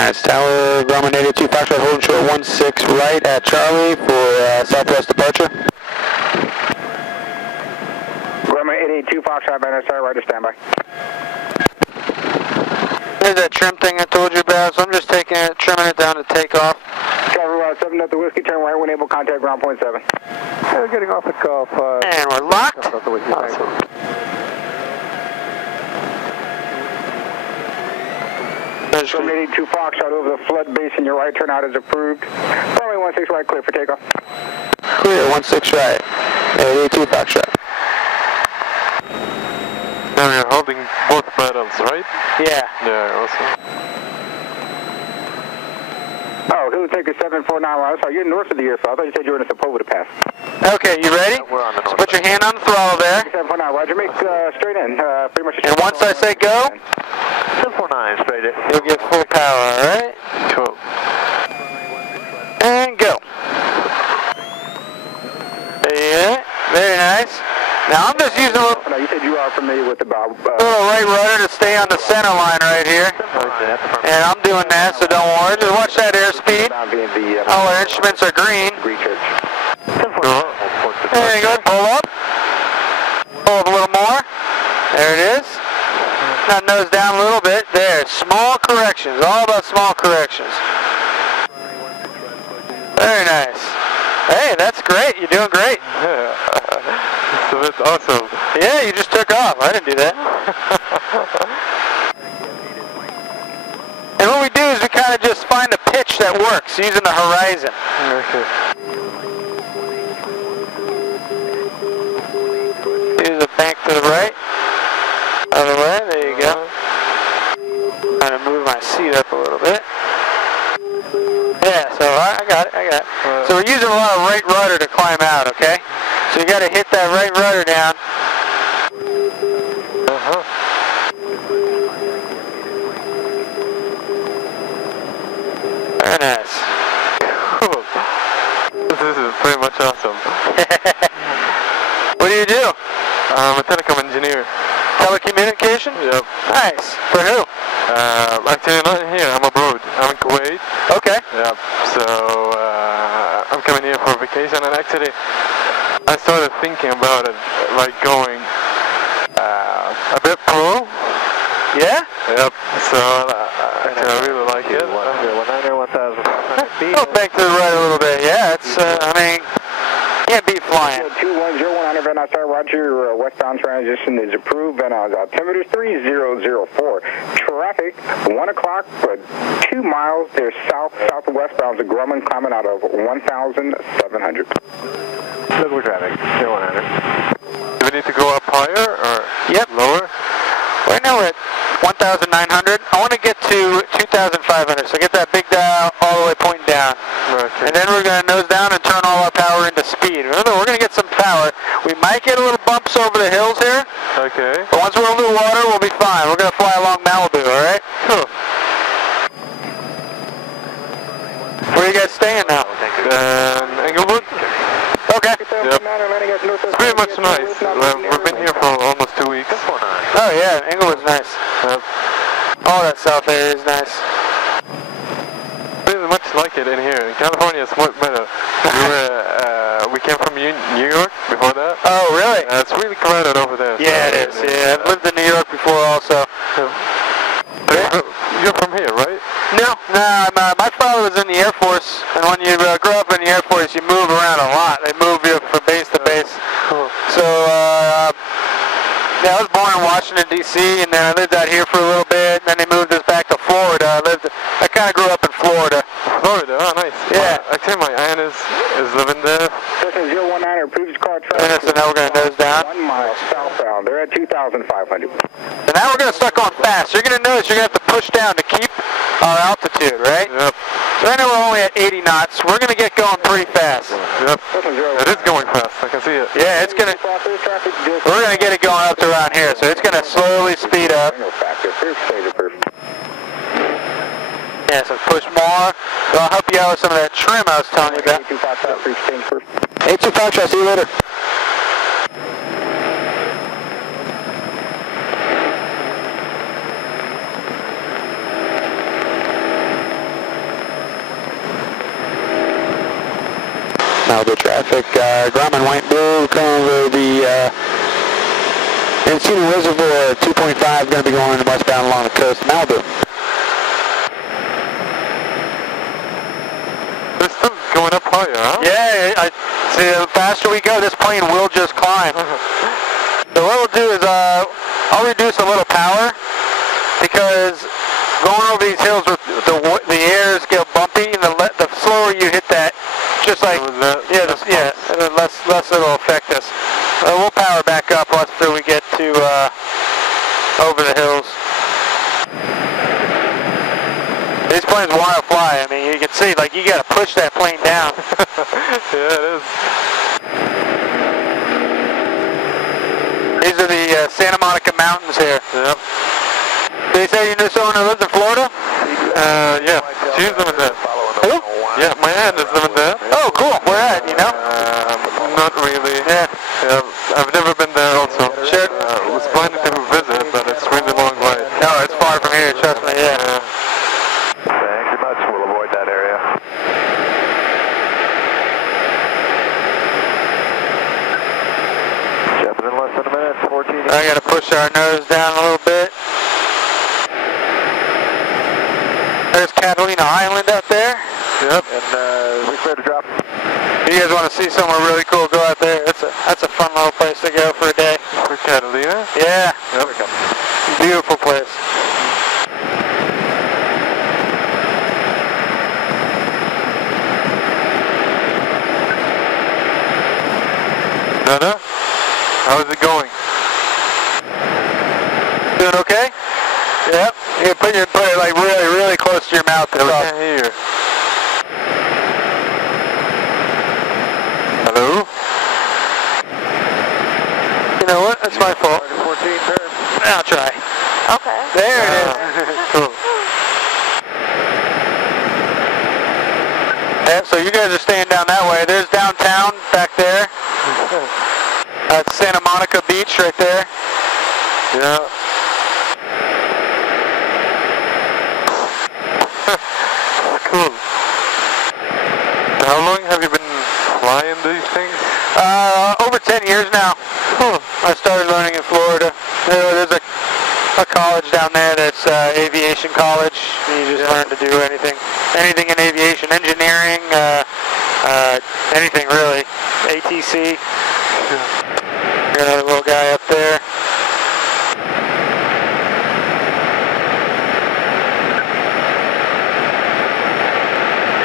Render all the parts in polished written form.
Nice. Tower, Grumman 82 Foxtrot, holding short 16 right at Charlie for southwest departure. Grumman 82 Foxtrot, NSR, right to standby. There's that trim thing I told you about, so I'm just taking it, trimming it down to take off. Cover 7 at the whiskey, turn right when able, contact ground point 7. We're getting off at call 5. And we're locked. Awesome. Grumman 82 Foxtrot over the flood basin, your right turnout is approved. Runway 16 right, clear for takeoff. Clear, 16 right. 82 Foxtrot. Now you're holding both pedals, right? Yeah. Yeah, awesome. Oh, he'll take a 749 miles. Sorry, you're north of the airfield. I thought you said you were in the Sepulveda Pass. Okay, you ready? We're on the north. So put your hand on the throttle there. 749, Roger, make straight in. Pretty much. And once I say go, 749, straight in. you'll get full power, alright? Cool. And go. Yeah, very nice. Now I'm just using a little, No, you said you are familiar with the little right rudder to stay on the center line right here. And I'm doing that, so don't worry. Just watch that airspeed. All our instruments are green. There you go, pull up. Pull up a little more. There it is. Now nose down a little bit. There, small corrections. All about small corrections. Very nice. Hey, that's great. You're doing great. So that's awesome. Yeah, you just took off. I didn't do that. And what we do is we kind of just find a pitch that works using the horizon. Okay. Use a bank to the right. Other way. There you go. Trying to move my seat up a little bit. Yeah, so I got it. So we're using a lot of right rudder to climb out, okay? So you got to hit that right rudder down. Very nice. Cool. This is pretty much awesome. What do you do? I'm a telecom engineer. Telecommunication? Yep. Nice. For who? Actually not here, I'm abroad. I'm in Kuwait. Okay. Yep. So I'm coming here for vacation, and actually I started thinking about it, like going a bit pro. Yeah? Yep. So actually I really like it. Go back to the right a little bit. Yeah, it's, I mean, can't beat flying. 2101 Van Asaad, Roger, your westbound transition is approved. Van Asaad, altimeter 3004. Traffic, 1 o'clock, but 2 miles. There's southwest bound of Grumman climbing out of 1,700. Local traffic, 0100. Do we need to go up higher or lower? Right now we're at 1,900. I want to get to 2,500. So get that big dial all the way pointing down. Okay. And then we're going to nose down and turn all our power into speed. Remember, we're going to get some power. We might get a little bumps over the hills here. Okay. But once we're over the water, we'll be fine. We're going to fly along Malibu, all right? Cool. Where are you guys staying now? Englewood. Okay. Yep. It's pretty much nice. We've been here for almost 2 weeks. Oh yeah, Englewood's nice. Yep. All that south area is nice. Pretty much like it in here. In California, it's much better. We came from New York before that. Oh really? It's really crowded over there. Yeah, it is. Yeah, I've lived in New York before also. You're from here, right? No, my father was in the Air Force, and when you grow up in the Air Force, you move around a lot. They move you from base to base. Cool. So, yeah, I was born in Washington, D.C., and then I lived out here for a little bit, and then they moved us back to Florida. I kind of grew up in Florida. Florida, oh nice. Yeah. Actually, my aunt is living there. Person 019, approved car traffic. So now we're going to nose down. 1 mile southbound. They're at 2,500. So now we're going to start going fast. You're going to notice you're going to have to push down to keep our altitude, right? Yep. So right now we're only at 80 knots. We're going to get going pretty fast. Yep. It is going fast. I can see it. Yeah, it's going to... We're going to get it going up to around here, so it's going to slowly speed up. Yeah, so push more. So I'll help you out with some of that trim I was telling you about. 825, see you later. Malibu traffic. Grumman white blue coming over the Encino Reservoir 2.5, going to be going westbound along the coast of Malibu. It's still going up higher, huh? Yeah, I see. The faster we go, this plane will just climb. So what we'll do is I'll reduce a little power because going over these hills, the airs get bumpy, and the slower you hit that, just like the less it'll affect us. We'll power back up after we get to over the hills. These planes want to fly. I mean, you can see, like, you got to push that plane down. Yeah, it is. These are the Santa Monica Mountains here. Yep. They say you knew someone who lived in Florida? Yeah. She's living there. Who? Yeah, my aunt is living there. Oh, cool. Where at, you know? Not really. Yeah. I've never been there also. Sure. I was planning to visit, but it's really long way. No, it's far from here, trust me, yeah. Thank you much. We'll avoid that area. Jumping in less than a minute, 14. I gotta push our nose down a little bit. There's Catalina Island up there. Yep. And we clear to drop. If you guys want to see somewhere really cool, go out there. That's a fun little place to go for a day. For Catalina? Yeah. Yep. Beautiful place. Nana? How is it going? Doing okay? Yep. You put it like really close to your mouth. I can't hear. Hello? You know what? That's my fault. 14, turn. I'll try. Okay. There it is. Cool. Yeah, so you guys are staying down that way. There's downtown back there. That's Santa Monica Beach right there. Yeah. Cool. How long have you been flying these things? Over 10 years now. I started learning in Florida. There's a college down there that's aviation college. You just learn to do anything in aviation, engineering, anything really. ATC. Got another little guy up there.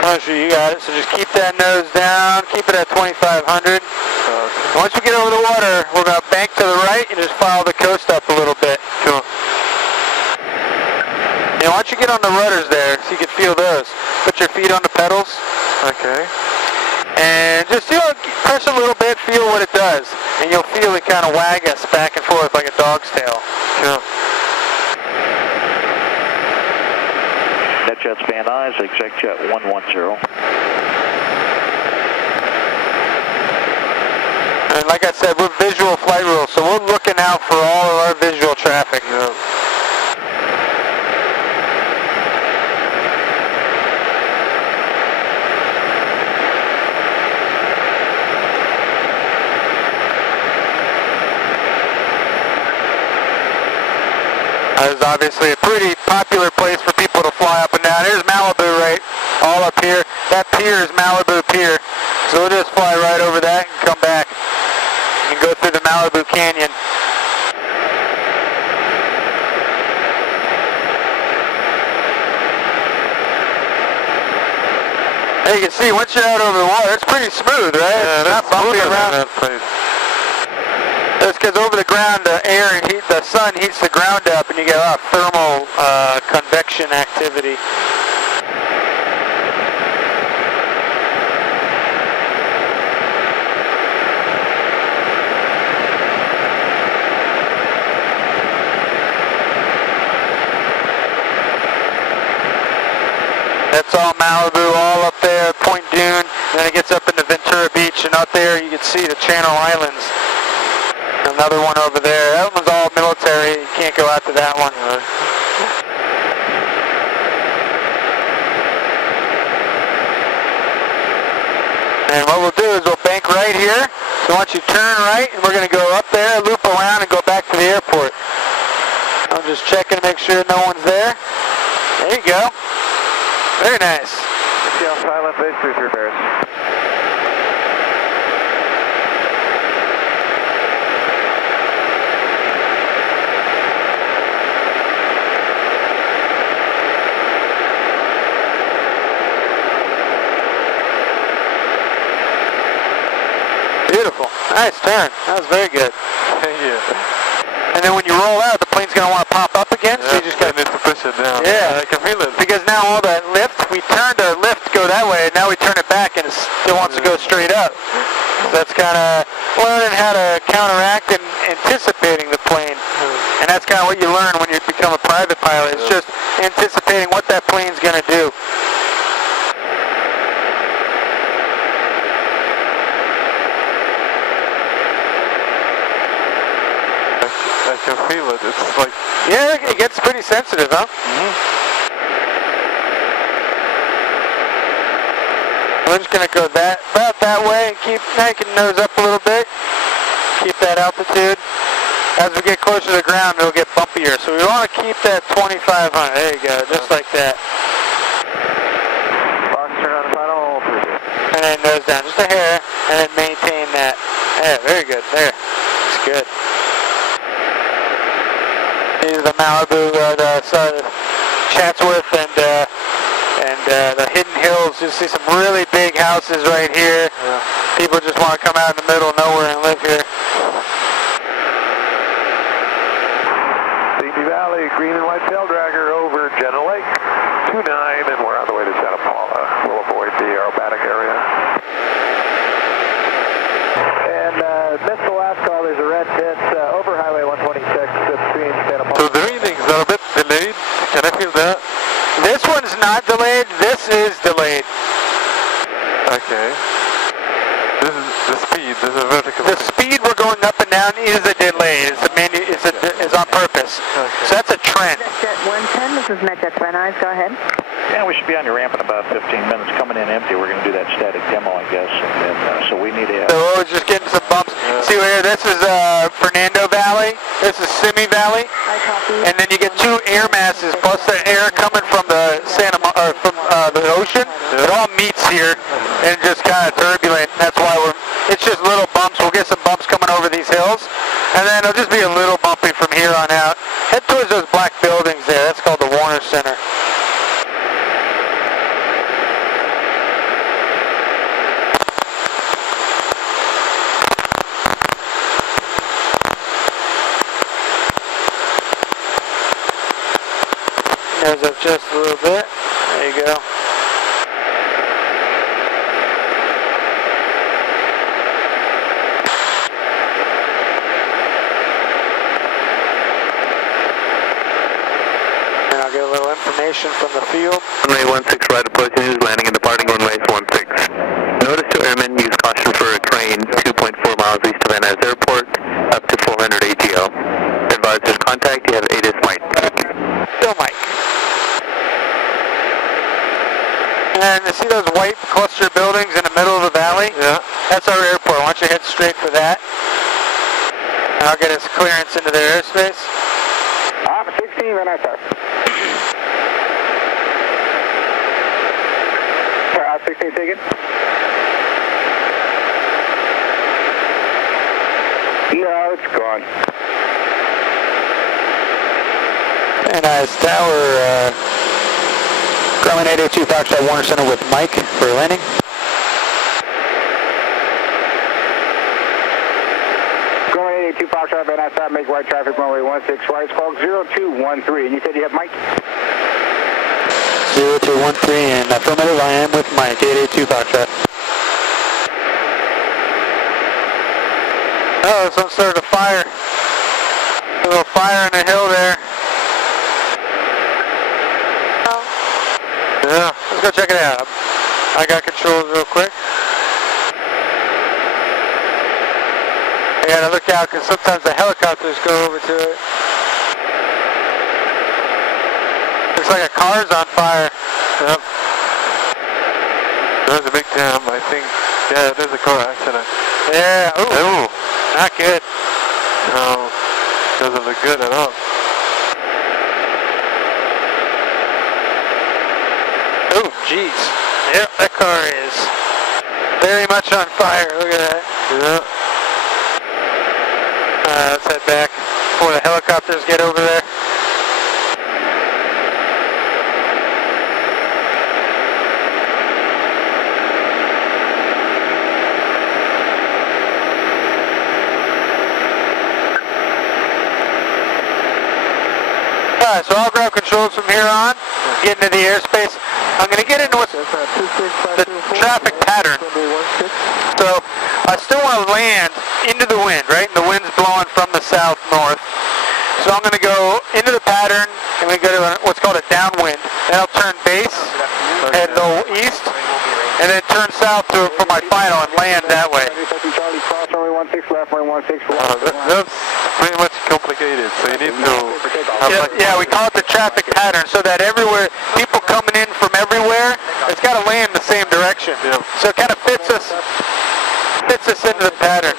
Oh, sure, you got it. So just keep that nose down. Keep it at 2,500. Once we get over the water, we're going to bank to the right and just follow the coast up a little bit. Cool. And once you get on the rudders there, so you can feel those, put your feet on the pedals. Okay. And just press a little bit, feel what it does. And you'll feel it kind of wag us back and forth like a dog's tail. Cool. NetJets Van Nuys, exec jet 110. And like I said, we're visual flight rules, so we're looking out for all of our visual traffic. Yeah. It's obviously a pretty popular place for people to fly up and down. Here's Malibu right all up here. That pier is Malibu Pier. So we'll just fly right over that and come back and go through the Malibu Canyon. And you can see once you're out over the water, it's pretty smooth, right? Yeah, it's not bumpy around. That place. That's because over the ground, the air and heat, the sun heats the ground up, and you get a lot of thermal convection activity. That's all Malibu, all up there, Point Dune, and then it gets up into Ventura Beach, and up there you can see the Channel Islands. Another one over there. That one's all military. You can't go out to that one. And what we'll do is right here. So once you turn right, and we're going to go up there, loop around, and go back to the airport. I'm just checking to make sure no one's there. There you go. Very nice. Silent base booth repairs. Beautiful. Nice turn. That was very good. Thank you. And then when you roll out, the plane's going to want to pop up again, so you just got to push it down. Yeah. I can feel it. Because now all that lift, we turned our lift to go that way, and now we turn it back, and it still wants to go straight up. So that's kind of learning how to counteract and anticipating the plane. And that's kind of what you learn when you become a private pilot. It's just anticipating what that plane's going to do. I can feel it. It's like... Yeah, it gets pretty sensitive, huh? We're just going to go about that way. Now you can nose up a little bit. Keep that altitude. As we get closer to the ground, it'll get bumpier. So we want to keep that 2,500. There you go, just like that. Box turn on final. And then nose down just a hair, and then maintain that. Yeah, very good. There. It's good. These are the Malibu, the Chatsworth, and the Hidden Hills. You see some really big houses right here. Yeah. People just want to come out in the middle of nowhere and live here. Sleepy Valley, green and white tail dragger over General Lake. 29, and we're on the way to Santa Paula. We'll avoid the aerobatic area. And missed the last call. There's a red pit over Highway 126 between Santa Paula. So the readings are a bit delayed. Can I feel that? This one's not delayed. This is delayed. Okay. This is the speed. This is a vertical. The speed we're going up and down is a delay. It's on purpose. Okay. So that's a trend. Jet 110, this is MetJet Van Nuys, go ahead. Yeah, we should be on your ramp in about 15 minutes. Coming in empty, we're going to do that static demo, I guess. And then, so we need a... So we're just getting some bumps. See here, this is Fernando Valley. This is Simi Valley. I copy. And then you get two air masses plus the air coming from the the ocean. It all meets here and just kind of turbulent. That's why it's just little bumps. We'll get some bumps coming over these hills. And then it'll just be a little bumpy from here on out. Head towards those black buildings there. That's called the Warner Center. Nose up just a little bit. There you go. And I'll get a little information from the field. Runway 16 right approaching is landing and departing runway 16. Notice to airmen, use caution for a crane 2.4 miles east of Van Nuys Airport, up to 400 ATO. Advisors contact, you have ATIS Mike. Still Mike. And you see those white cluster buildings in the middle of the valley? Yeah. That's our airport. Why don't you head straight for that? And I'll get us clearance into their airspace. Op 16, Van Nuys. Op 16 taken. No, it's gone. And as tower, Grumman 882 Foxtrot Warner Center with Mike for landing. Grumman 882 Foxtrot, Van Nuys, make right traffic runway 16 right, squawk 0213. And you said you have Mike? 0213 and affirmative, I am with Mike, 882 Foxtrot. Oh, some sort of fire. A little fire in the hill there. Yeah, let's go check it out. I got controls real quick. I gotta look out because sometimes the helicopters go over to it. Looks like a car's on fire. Yep. There's a big jam, I think. Yeah, there's a car accident. Yeah, ooh, not good. No, doesn't look good at all. Oh, jeez. Yep, that car is very much on fire. Look at that. Yeah. Let's head back before the helicopters get over there. Alright, so I'll grab controls from here on, get into the airspace. I'm going to get into what's the traffic pattern. So I still want to land into the wind, right? And the wind's blowing from the south-north. So I'm going to go into the pattern, and we go to what's called a downwind. Then I'll turn base, head a little east, and then turn south for my final and land that way. That's pretty much complicated, so you need to... Yeah, we call it the traffic pattern, so that everywhere, people coming in from everywhere, it's got to land the same direction. Yep. So it kind of fits us into the pattern.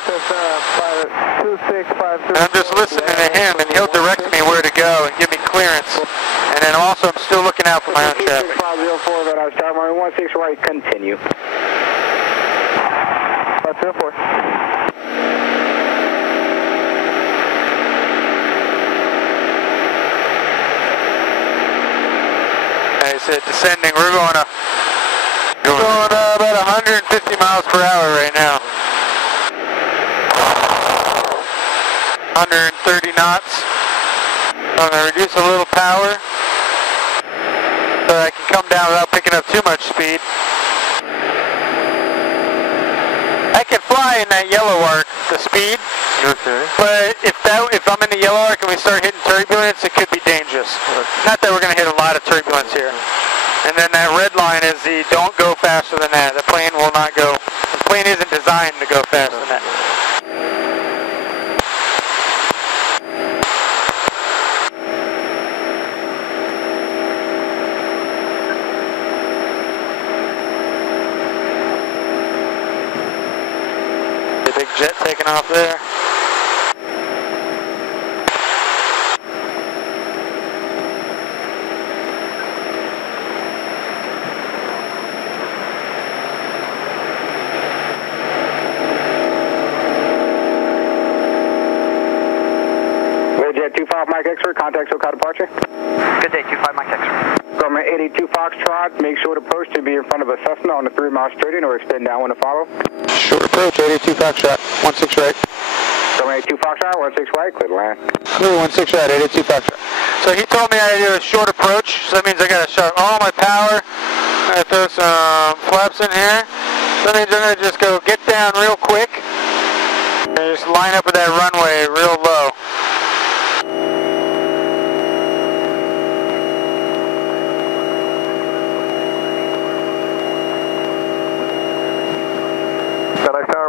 And I'm just listening to him, and he'll direct me where to go and give me clearance. And then also, I'm still looking out for my own traffic. 504, then I start runway 16 right, continue. 504. I said descending, we're going about 150 miles per hour right now. 130 knots. I'm going to reduce a little power so I can come down without picking up too much speed. I can fly in that yellow arc, the speed. Okay. But if I'm in the yellow arc and we start hitting turbulence, it could be dangerous. Not that we're going to hit a lot of turbulence here. And then that red line is the don't go faster than that. The plane will not go. The plane isn't designed to go faster than that. The big jet taking off there. Jet 25 Mike X-ray, contact SoCal departure. Good day, 25 Mike X-ray. Government 882 Foxtrot, make short approach to be in front of a Cessna on the 3 mile straight in or extend down when to follow. Short approach, 882 Foxtrot, 16 right. Government 82 Foxtrot, 16 right, clear to land. Clear, 16 right, 882 Foxtrot. So he told me I had to do a short approach, so that means I got to shut all my power. I throw some flaps in here. So that means I'm going to just go get down real quick and just line up with that runway real low.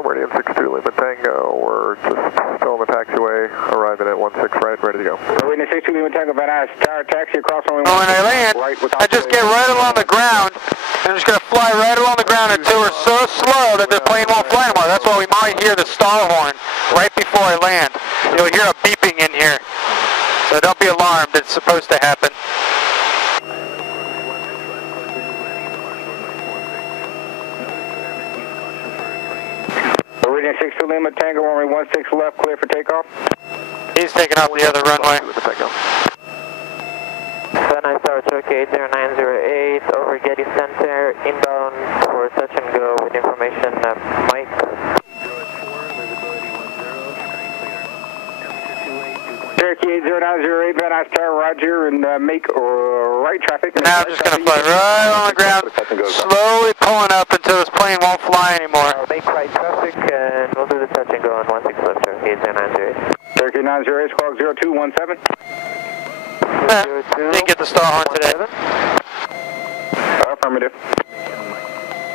Meridian 62 Lima Tango, we're just still in the taxiway, arriving at 16 right, ready to go. Meridian 62 Lima Tango, Van Nuys, tower taxi across only one. When I land, I just get right along the ground, and I'm just going to fly right along the ground until we're so slow that the plane won't fly anymore. That's why we might hear the stall horn right before I land. You'll hear a beeping in here. So don't be alarmed, it's supposed to happen. Meridian 62 Lima Tango, runway 16 left, clear for takeoff. He's taking off the other runway. Van Nuys Tower Turkey 80908, over Getty Center, inbound for touch and go with information, Mike. Turkey 80908, Van Nuys Tower, roger, and make right traffic. Now I'm just going to fly right on the ground, slowly pulling up until this plane won't fly anymore. Make right traffic, and we'll do the touch and go on 16 left, Turkey 80908. Turkey 908, squawk 0217. Didn't get the stall horn today. Affirmative.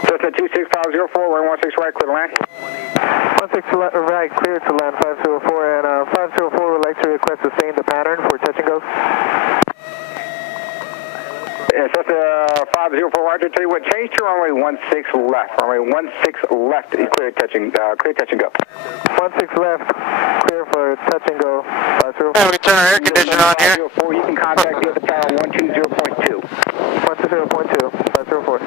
Cessna 26504, runway 16 right, clear to land. 16 right, clear to land 504, and 504 would like to request to stay in the pattern for touch and go. It's just a 504 Roger. Tell you what, change to runway 16 left. Runway 16 left, clear touch and go. 16 left, clear for touch and go. 504. Yeah, we can turn our air conditioner on here. 504, you can contact the other tower 120.2. 120.2, 504.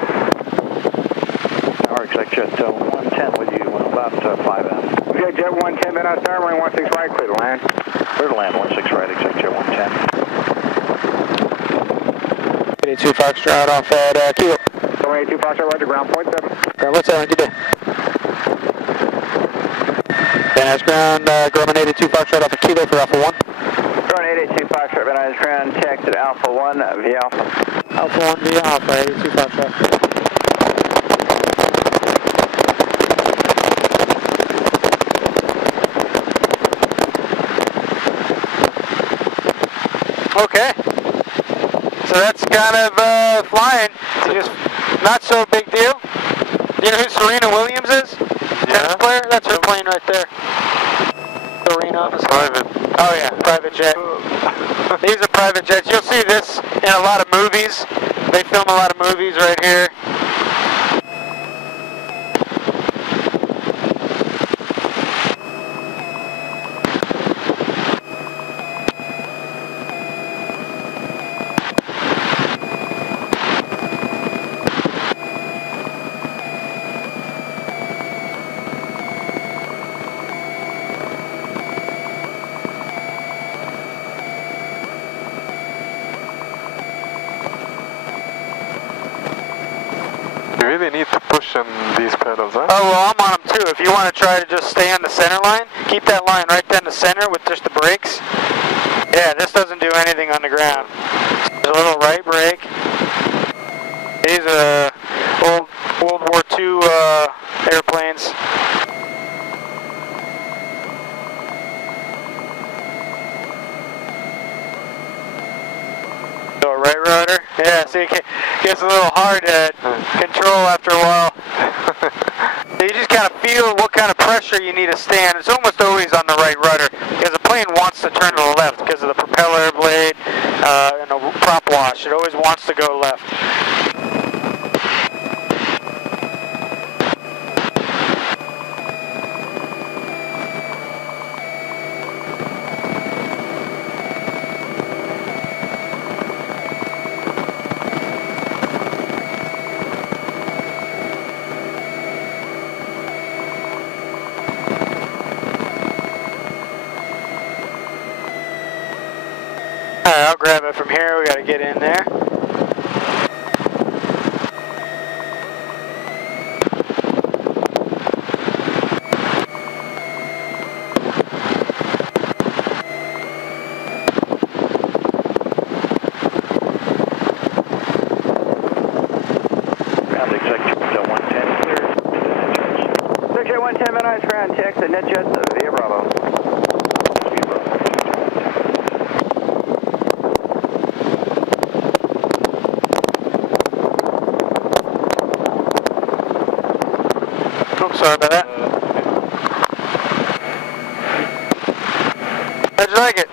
Tower exec jet 110 with you, about 5M. We got jet 110, then I start runway 16 right, clear to land. Clear to land, 16 right, exec jet 110. 82 Foxtrot off at Kilo. 82 Foxtrot, Roger, ground point 7. What's that? Good day. Van Nuys ground, Grumman 82 Foxtrot off at Kilo for Alpha 1. Ground 882 Foxtrot, Van Nuys ground, checked at Alpha 1 via Alpha. Alpha 1 via Alpha, 82 Foxtrot. Okay. So that's kind of flying. Just not so big deal. You know who Serena Williams is? Tennis player? That's her plane right there. Serena. Private. Oh yeah, private jet. These are private jets. You'll see this in a lot of movies. They film a lot of movies right here. You really need to push on these pedals, huh? Oh, well, I'm on them too. If you want to try to just stay on the center line, keep that line right down the center with just the brakes. Yeah, this doesn't do anything on the ground. There's a little right brake. These are old World War II airplanes. So a right rudder. Yeah, see, it gets a little hard to control after a while. So you just kind of feel what kind of pressure you need to stand. It's almost always on the right rudder because the plane wants to turn to the left because of the propeller blade and the prop wash. It always wants to go left. Alright, I'll grab it from here. We got to get in there. Ground exec jet 110 clear. Exec jet 110, Van Nuys ground, checked at NetJets via Bravo. Oops, sorry about that. How'd you like it?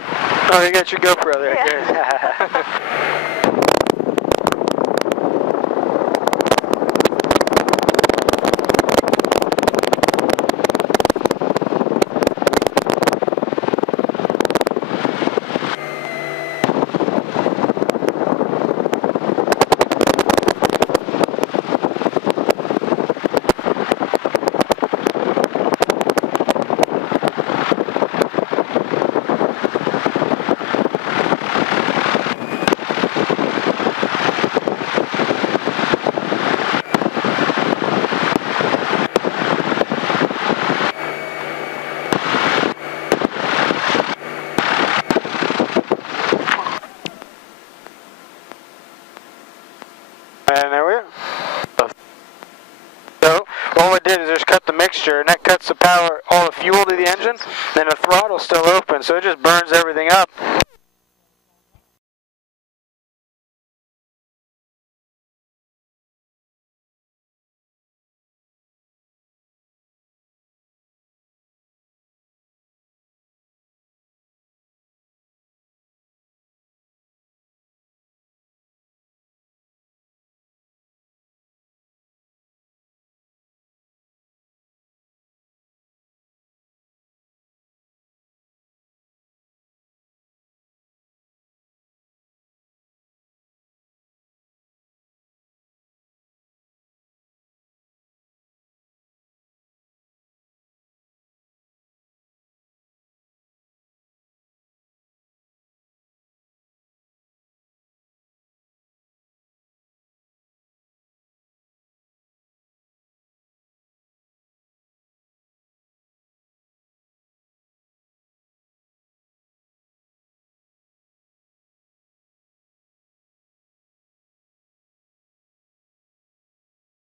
Oh, you got your GoPro there. Yeah. Good. And there we are. So, all we did is just cut the mixture, and that cuts the power, all the fuel to the engine, then the throttle's still open, so it just burns everything up.